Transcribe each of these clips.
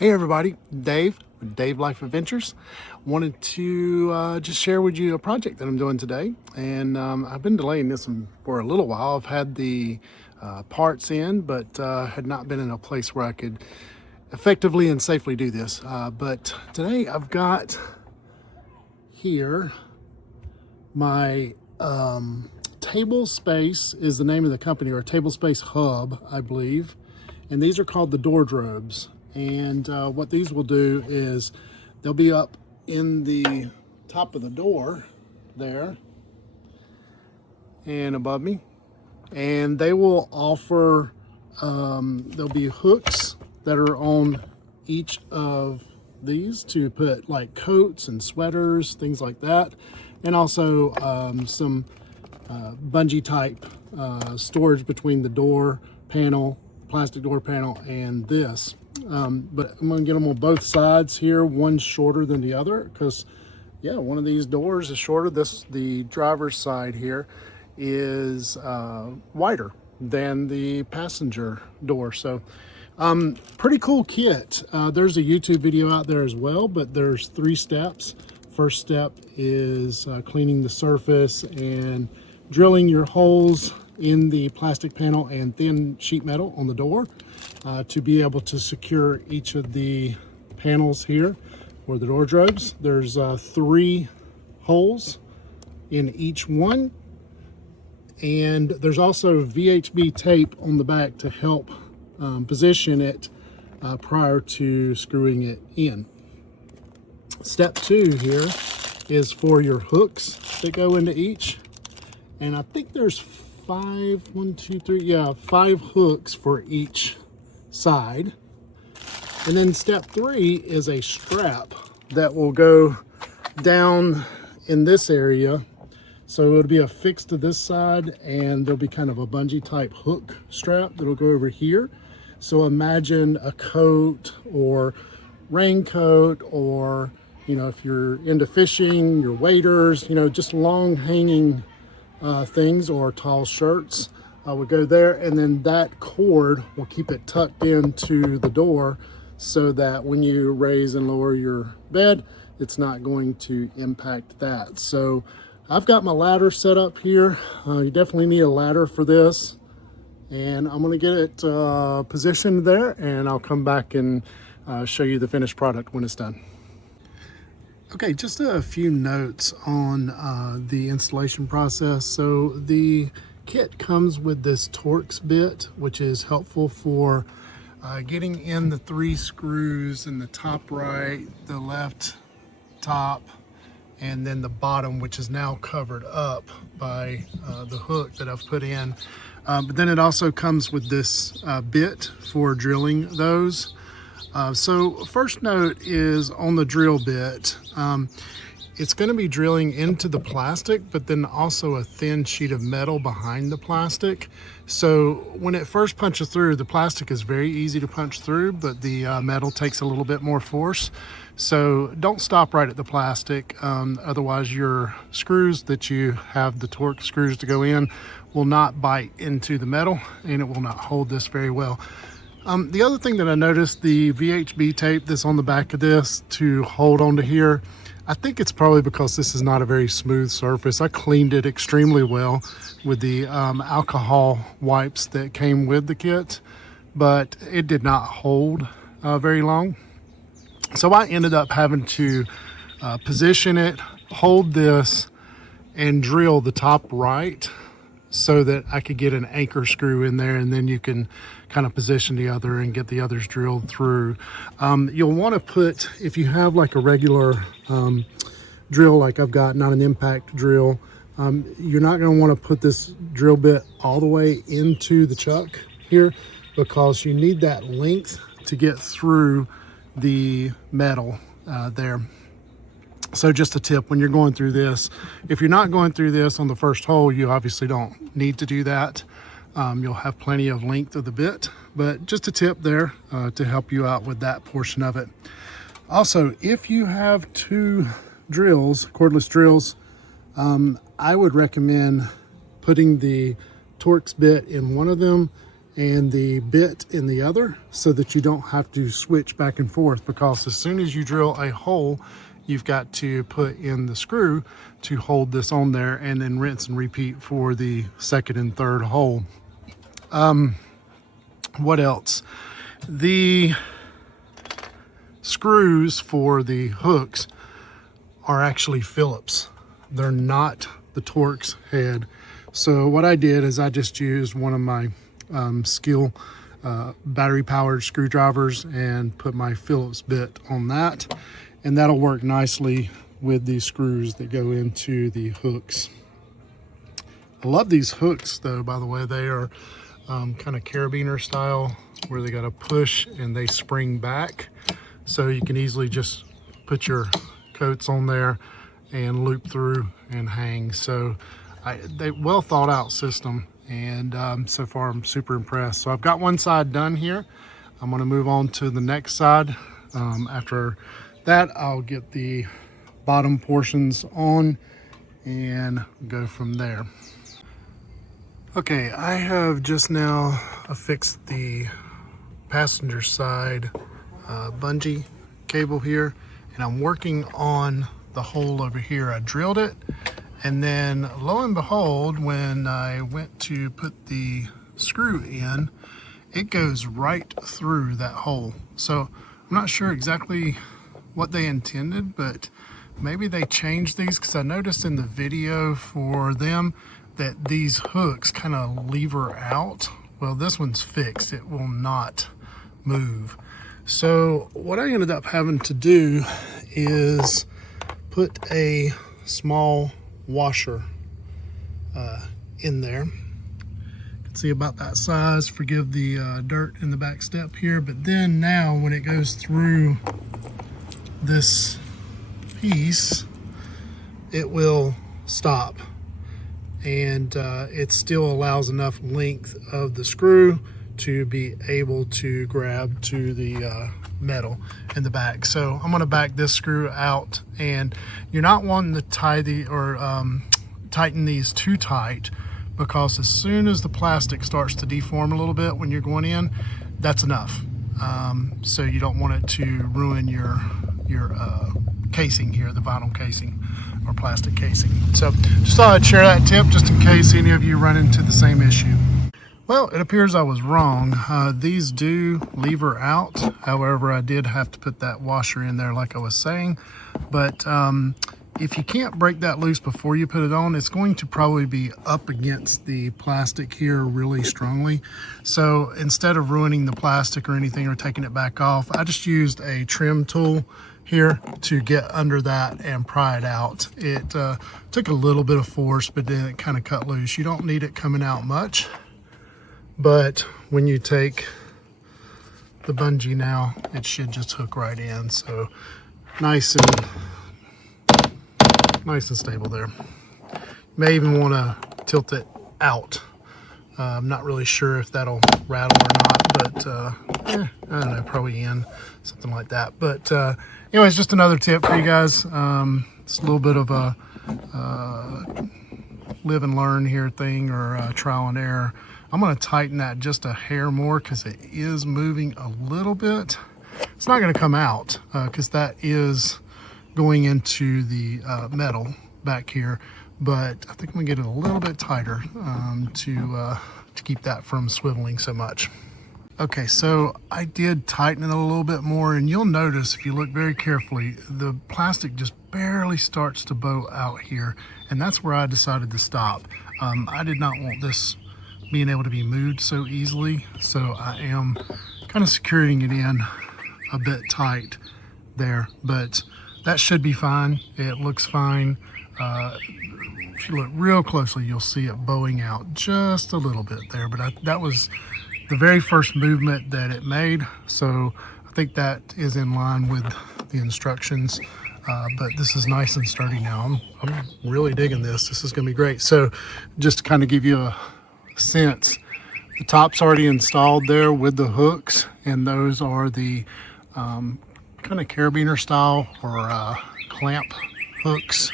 Hey everybody, Dave with davelifeadventures. Wanted to just share with you a project that I'm doing today, and I've been delaying this one for a little while. I've had the parts in, but had not been in a place where I could effectively and safely do this. But today I've got here my Table Space is the name of the company, or Table Space Hub, I believe, and these are called the Doordrobes. And what these will do is they'll be up in the top of the door there and above me, and they will offer there'll be hooks that are on each of these to put like coats and sweaters, things like that, and also some bungee type storage between the door panel, plastic door panel, and this. But I'm going to get them on both sides here. One's shorter than the other because, yeah, one of these doors is shorter. The driver's side here is wider than the passenger door. So pretty cool kit. There's a YouTube video out there as well, but there's 3 steps. First step is cleaning the surface and drilling your holes in the plastic panel and thin sheet metal on the door to be able to secure each of the panels here or the doordrobes. There's 3 holes in each one, and there's also VHB tape on the back to help position it prior to screwing it in. Step 2 here is for your hooks that go into each, and I think there's 5 hooks for each side. And then step 3 is a strap that will go down in this area, so it'll be affixed to this side, and there'll be kind of a bungee type hook strap that'll go over here. So imagine a coat or raincoat, or if you're into fishing, your waders, just long hanging things, or tall shirts would go there, and then that cord will keep it tucked into the door so that when you raise and lower your bed, it's not going to impact that. So I've got my ladder set up here. You definitely need a ladder for this, and I'm going to get it positioned there, and I'll come back and show you the finished product when it's done. Okay, just a few notes on the installation process. So the kit comes with this Torx bit, which is helpful for getting in the 3 screws in the top right, the left top, and then the bottom, which is now covered up by the hook that I've put in. But then it also comes with this bit for drilling those. So first note is on the drill bit. It's going to be drilling into the plastic, but then also a thin sheet of metal behind the plastic. So when it first punches through, the plastic is very easy to punch through, but the metal takes a little bit more force. So don't stop right at the plastic. Otherwise your screws that you have the Torx screws to go in will not bite into the metal, and it will not hold this very well. The other thing that I noticed, the VHB tape that's on the back of this to hold onto here, I think it's probably because this is not a very smooth surface. I cleaned it extremely well with the alcohol wipes that came with the kit, but it did not hold very long. So I ended up having to position it, hold this, and drill the top right so that I could get an anchor screw in there, and then you can kind of position the other and get the others drilled through. You'll want to put, if you have like a regular drill like I've got, not an impact drill, you're not going to want to put this drill bit all the way into the chuck here, because you need that length to get through the metal there. So just a tip when you're going through this, if you're not going through this on the first hole, you obviously don't need to do that. You'll have plenty of length of the bit, but just a tip there to help you out with that portion of it. Also, if you have 2 drills, cordless drills, I would recommend putting the Torx bit in one of them and the bit in the other, so that you don't have to switch back and forth, because as soon as you drill a hole, you've got to put in the screw to hold this on there, and then rinse and repeat for the second and third hole. What else? The screws for the hooks are actually Phillips. They're not the Torx head. So what I did is I just used one of my Skill battery powered screwdrivers and put my Phillips bit on that, and that'll work nicely with these screws that go into the hooks. I love these hooks though, by the way. They are kind of carabiner style, where they got a push and they spring back, so you can easily just put your coats on there and loop through and hang. So they well thought out system, and so far I'm super impressed. So I've got one side done here. I'm going to move on to the next side. After that, I'll get the bottom portions on and go from there. Okay, I have just now affixed the passenger side bungee cable here, and I'm working on the hole over here. I drilled it, and then lo and behold, when I went to put the screw in, it goes right through that hole. So I'm not sure exactly what they intended, but maybe they changed these, because I noticed in the video for them that these hooks kind of lever out. Well, this one's fixed. It will not move. So what I ended up having to do is put a small washer in there. You can see about that size. Forgive the dirt in the back step here, but then now when it goes through this piece, it will stop, and it still allows enough length of the screw to be able to grab to the metal in the back. So I'm going to back this screw out, and you're not wanting to tie the tighten these too tight, because as soon as the plastic starts to deform a little bit when you're going in, that's enough. So you don't want it to ruin your casing here, the vinyl casing or plastic casing. So just thought I'd share that tip just in case any of you run into the same issue. Well, it appears I was wrong. These do lever out. However, I did have to put that washer in there like I was saying. But if you can't break that loose before you put it on, it's going to probably be up against the plastic here really strongly. So instead of ruining the plastic or anything or taking it back off, I just used a trim tool here to get under that and pry it out. It took a little bit of force, but then it kind of cut loose. You don't need it coming out much, but when you take the bungee now, it should just hook right in. So nice and stable there. You may even want to tilt it out. I'm not really sure if that'll rattle or not, but I don't know, probably in, something like that. But anyways, just another tip for you guys. It's a little bit of a live and learn here thing, or trial and error. I'm going to tighten that just a hair more, because it is moving a little bit. It's not going to come out because that is going into the metal back here, but I think I'm gonna get it a little bit tighter to keep that from swiveling so much. Okay, so I did tighten it a little bit more, and you'll notice if you look very carefully, the plastic just barely starts to bow out here, and that's where I decided to stop. I did not want this being able to be moved so easily, so I am kind of securing it in a bit tight there, but that should be fine. It looks fine. If you look real closely, you'll see it bowing out just a little bit there, but that was the very first movement that it made, so I think that is in line with the instructions. But this is nice and sturdy now. I'm really digging this. This is going to be great. So just to kind of give you a sense, the top's already installed there with the hooks, and those are the kind of carabiner style or clamp hooks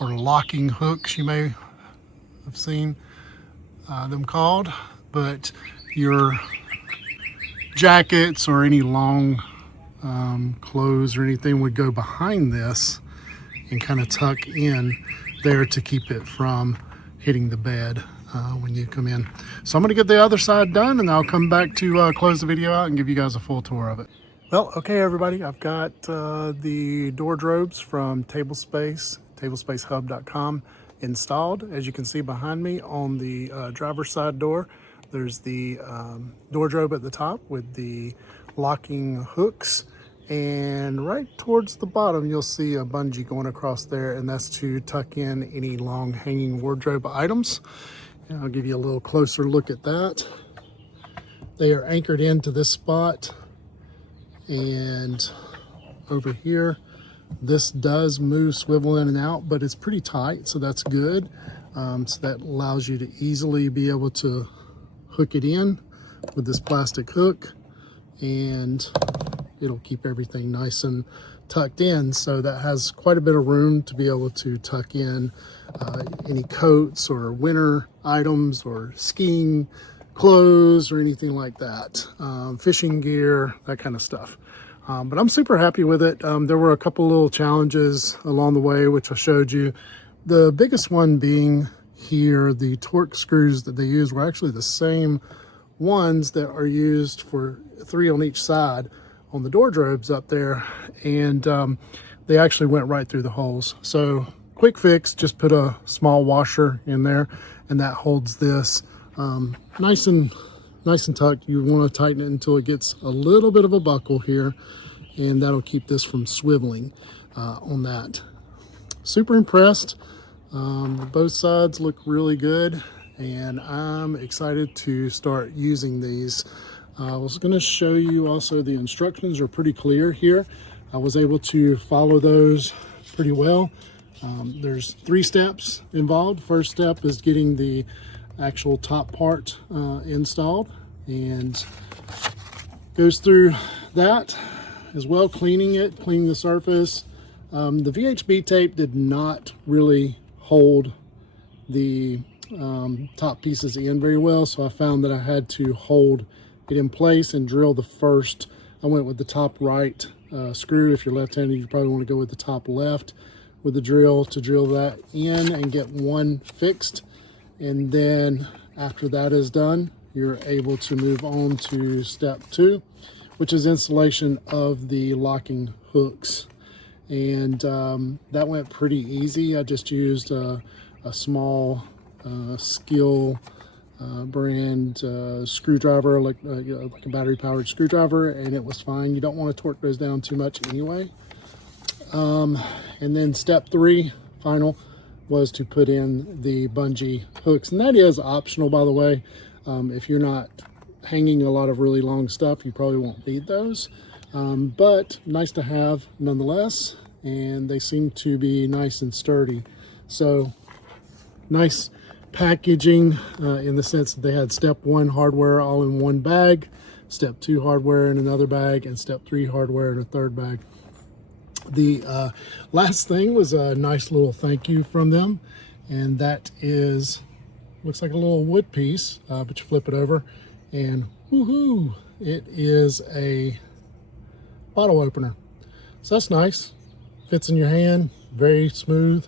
or locking hooks, you may have seen them called. But your jackets or any long clothes or anything would go behind this and kind of tuck in there to keep it from hitting the bed when you come in. So I'm going to get the other side done, and I'll come back to close the video out and give you guys a full tour of it. Well, okay, everybody, I've got the Doordrobes from Table Space, tablespacehub.com installed. As you can see behind me on the driver's side door, there's the Doordrobe at the top with the locking hooks, and right towards the bottom you'll see a bungee going across there, and that's to tuck in any long hanging wardrobe items. And I'll give you a little closer look at that. They are anchored into this spot, and over here this does move, swivel in and out, but it's pretty tight, so that's good. So that allows you to easily be able to hook it in with this plastic hook, and it'll keep everything nice and tucked in. So that has quite a bit of room to be able to tuck in any coats or winter items or skiing clothes or anything like that, fishing gear, that kind of stuff. But I'm super happy with it. There were a couple little challenges along the way, which I showed you. The biggest one being here, the torque screws that they use were actually the same ones that are used for 3 on each side on the Doordrobes up there, and they actually went right through the holes. So quick fix, just put a small washer in there, and that holds this nice and tucked. You want to tighten it until it gets a little bit of a buckle here, and that'll keep this from swiveling on that. Super impressed. Both sides look really good, and I'm excited to start using these. I was going to show you also, the instructions are pretty clear here. I was able to follow those pretty well. There's 3 steps involved. First step is getting the actual top part installed, and goes through that as well, cleaning the surface. The VHB tape did not really hold the top pieces in very well, so I found that I had to hold it in place and drill the first. I went with the top right screw. If you're left-handed, you probably want to go with the top left with the drill to drill that in and get one fixed. And then after that is done, you're able to move on to step 2, which is installation of the locking hooks. And that went pretty easy. I just used a small Skill brand screwdriver, like a battery powered screwdriver, and it was fine. You don't want to torque those down too much anyway. And then step 3, final, was to put in the bungee hooks, and that is optional, by the way. If you're not hanging a lot of really long stuff, you probably won't need those, but nice to have nonetheless, and they seem to be nice and sturdy. So nice packaging in the sense that they had step 1 hardware all in one bag, step 2 hardware in another bag, and step 3 hardware in a third bag. The last thing was a nice little thank you from them, and that is, looks like a little wood piece, but you flip it over and woohoo, it is a bottle opener. So that's nice, fits in your hand, very smooth,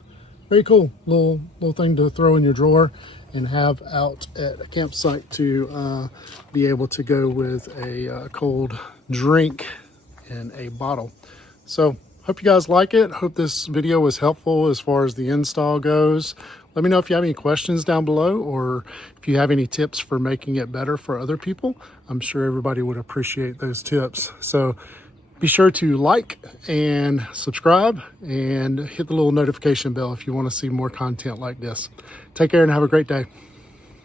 very cool little thing to throw in your drawer and have out at a campsite to be able to go with a cold drink in a bottle. So hope you guys like it. Hope this video was helpful as far as the install goes. Let me know if you have any questions down below, or if you have any tips for making it better for other people. I'm sure everybody would appreciate those tips. So be sure to like and subscribe and hit the little notification bell if you want to see more content like this. Take care and have a great day.